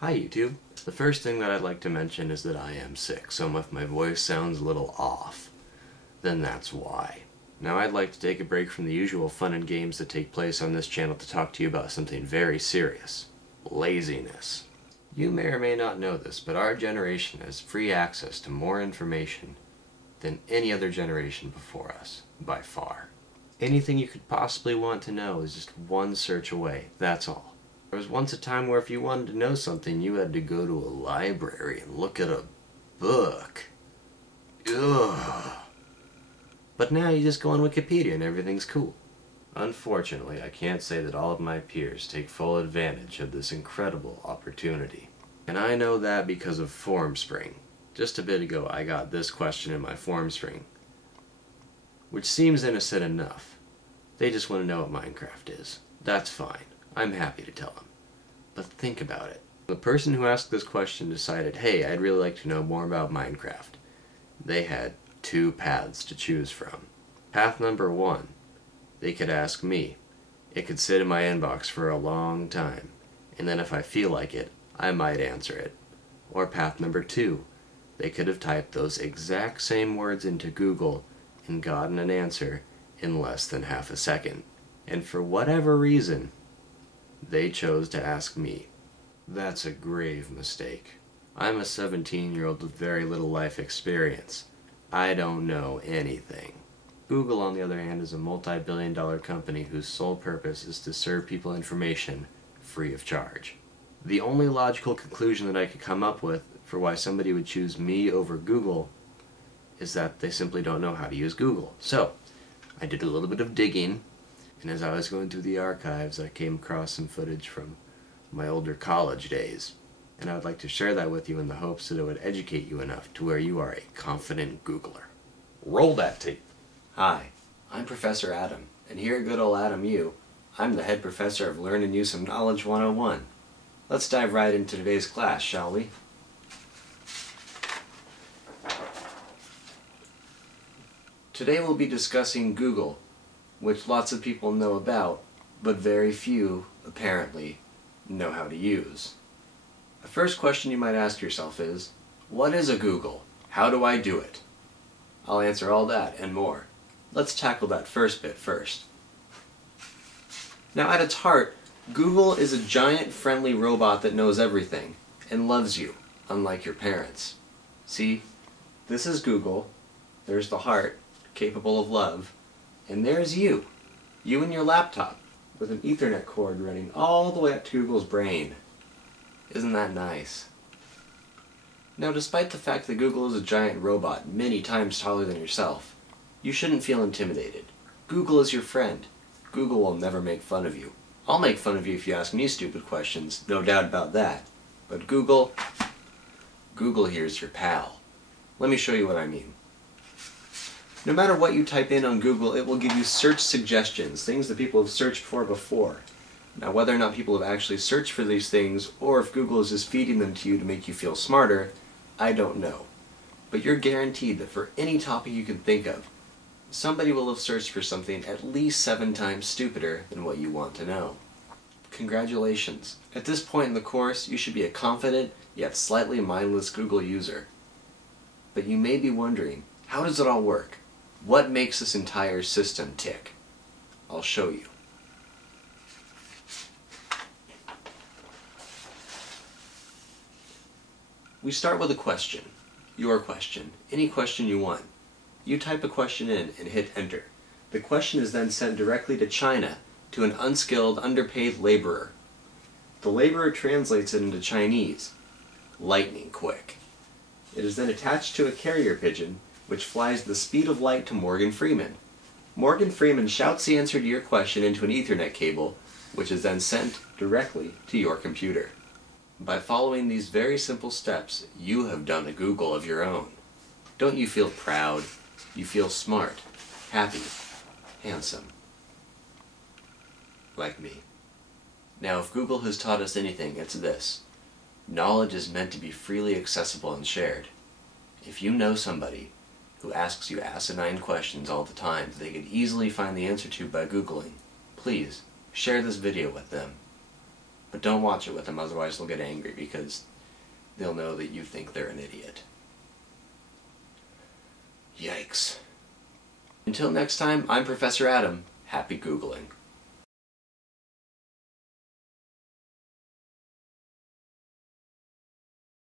Hi YouTube. The first thing that I'd like to mention is that I am sick, so if my voice sounds a little off, then that's why. Now I'd like to take a break from the usual fun and games that take place on this channel to talk to you about something very serious. Laziness. You may or may not know this, but our generation has free access to more information than any other generation before us, by far. Anything you could possibly want to know is just one search away, that's all. There was once a time where if you wanted to know something, you had to go to a library and look at a book. Ugh. But now you just go on Wikipedia and everything's cool. Unfortunately, I can't say that all of my peers take full advantage of this incredible opportunity. And I know that because of FormSpring. Just a bit ago I got this question in my FormSpring, which seems innocent enough. They just want to know what Minecraft is. That's fine. I'm happy to tell them. But think about it. The person who asked this question decided, hey, I'd really like to know more about Minecraft. They had two paths to choose from. Path number one, they could ask me. It could sit in my inbox for a long time, and then if I feel like it, I might answer it. Or path number two, they could have typed those exact same words into Google and gotten an answer in less than half a second. And for whatever reason, they chose to ask me. That's a grave mistake. I'm a 17-year-old with very little life experience. I don't know anything. Google, on the other hand, is a multi-billion-dollar company whose sole purpose is to serve people information free of charge. The only logical conclusion that I could come up with for why somebody would choose me over Google is that they simply don't know how to use Google. So, I did a little bit of digging, and as I was going through the archives, I came across some footage from my older college days. And I would like to share that with you in the hopes that it would educate you enough to where you are a confident Googler. Roll that tape. Hi, I'm Professor Adam, and here at good old Adam U, I'm the head professor of Learn and Use of Knowledge 101. Let's dive right into today's class, shall we? Today we'll be discussing Google, which lots of people know about, but very few, apparently, know how to use. The first question you might ask yourself is, what is a Google? How do I do it? I'll answer all that and more. Let's tackle that first bit first. Now at its heart, Google is a giant friendly robot that knows everything and loves you, unlike your parents. See, this is Google, there's the heart, capable of love, and there's you and your laptop, with an Ethernet cord running all the way up to Google's brain. Isn't that nice? Now, despite the fact that Google is a giant robot many times taller than yourself, you shouldn't feel intimidated. Google is your friend. Google will never make fun of you. I'll make fun of you if you ask me stupid questions, no doubt about that. But Google here is your pal. Let me show you what I mean. No matter what you type in on Google, it will give you search suggestions, things that people have searched for before. Now, whether or not people have actually searched for these things, or if Google is just feeding them to you to make you feel smarter, I don't know. But you're guaranteed that for any topic you can think of, somebody will have searched for something at least 7 times stupider than what you want to know. Congratulations. At this point in the course, you should be a confident, yet slightly mindless Google user. But you may be wondering, how does it all work? What makes this entire system tick? I'll show you. We start with a question. Your question. Any question you want. You type a question in and hit enter. The question is then sent directly to China, to an unskilled, underpaid laborer. The laborer translates it into Chinese. Lightning quick. It is then attached to a carrier pigeon, which flies the speed of light to Morgan Freeman. Morgan Freeman shouts the answer to your question into an Ethernet cable, which is then sent directly to your computer. By following these very simple steps, you have done a Google of your own. Don't you feel proud? You feel smart, happy, handsome. Like me. Now, if Google has taught us anything, it's this. Knowledge is meant to be freely accessible and shared. If you know somebody who asks you asinine questions all the time that they could easily find the answer to by Googling, please share this video with them. But don't watch it with them, otherwise they'll get angry because they'll know that you think they're an idiot. Yikes. Until next time, I'm Professor Adam. Happy Googling.